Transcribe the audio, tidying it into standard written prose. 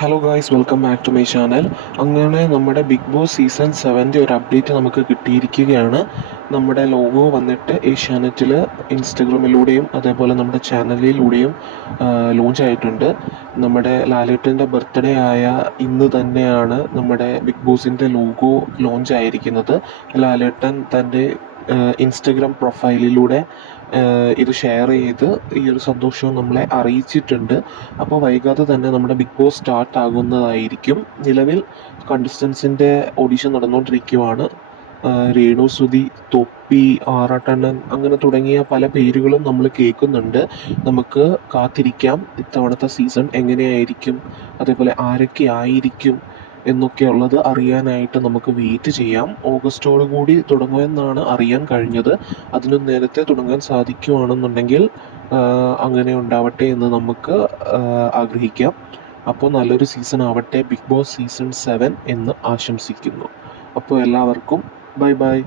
Hello guys, welcome back to my channel. അങ്ങനെ നമ്മുടെ big boss season 7 ഒരു update നമുക്ക് കിട്ടിയിരിക്കുകയാണ്. നമ്മുടെ ലോഗോ വന്നിട്ട് ഏഷ്യാനെറ്റിൽ ഇൻസ്റ്റഗ്രാമിലൂടെയും അതേപോലെ നമ്മുടെ ചാനലിലൂടെയും ലോഞ്ച് ആയിട്ടുണ്ട്. നമ്മുടെ ലാലേട്ടൻ്റെ ബർത്ത്ഡേ ആയ ഇന്ന് തന്നെയാണ് നമ്മുടെ ബിഗ് ബോസിൻ്റെ ലോഗോ ലോഞ്ച് ആയിരിക്കുന്നത്. ലാലേട്ടൻ തൻ്റെ ഇൻസ്റ്റഗ്രാം പ്രൊഫൈലിലൂടെ ഇത് ഷെയർ ചെയ്ത് ഈ ഒരു സന്തോഷവും നമ്മളെ അറിയിച്ചിട്ടുണ്ട്. അപ്പോൾ വൈകാതെ തന്നെ നമ്മുടെ ബിഗ് ബോസ് സ്റ്റാർട്ട് ആകുന്നതായിരിക്കും. നിലവിൽ കണ്ടസ്റ്റൻസിൻ്റെ ഓഡിഷൻ നടന്നുകൊണ്ടിരിക്കുവാണ്. രേണു സുധി, തൊപ്പി, ആറാട്ടണ്ണൻ അങ്ങനെ തുടങ്ങിയ പല പേരുകളും നമ്മൾ കേൾക്കുന്നുണ്ട്. നമുക്ക് കാത്തിരിക്കാം ഇത്തവണത്തെ സീസൺ എങ്ങനെയായിരിക്കും, അതേപോലെ ആരൊക്കെ ആയിരിക്കും എന്നൊക്കെ ഉള്ളത് അറിയാനായിട്ട് നമുക്ക് വെയിറ്റ് ചെയ്യാം. ഓഗസ്റ്റോടു കൂടി തുടങ്ങുമെന്നാണ് അറിയാൻ കഴിഞ്ഞത്. അതിനും നേരത്തെ തുടങ്ങാൻ സാധിക്കുകയാണെന്നുണ്ടെങ്കിൽ അങ്ങനെ ഉണ്ടാവട്ടെ എന്ന് നമുക്ക് ആഗ്രഹിക്കാം. അപ്പോൾ നല്ലൊരു സീസൺ ആവട്ടെ ബിഗ് ബോസ് സീസൺ 7 എന്ന് ആശംസിക്കുന്നു. അപ്പോൾ എല്ലാവർക്കും ബൈ ബൈ.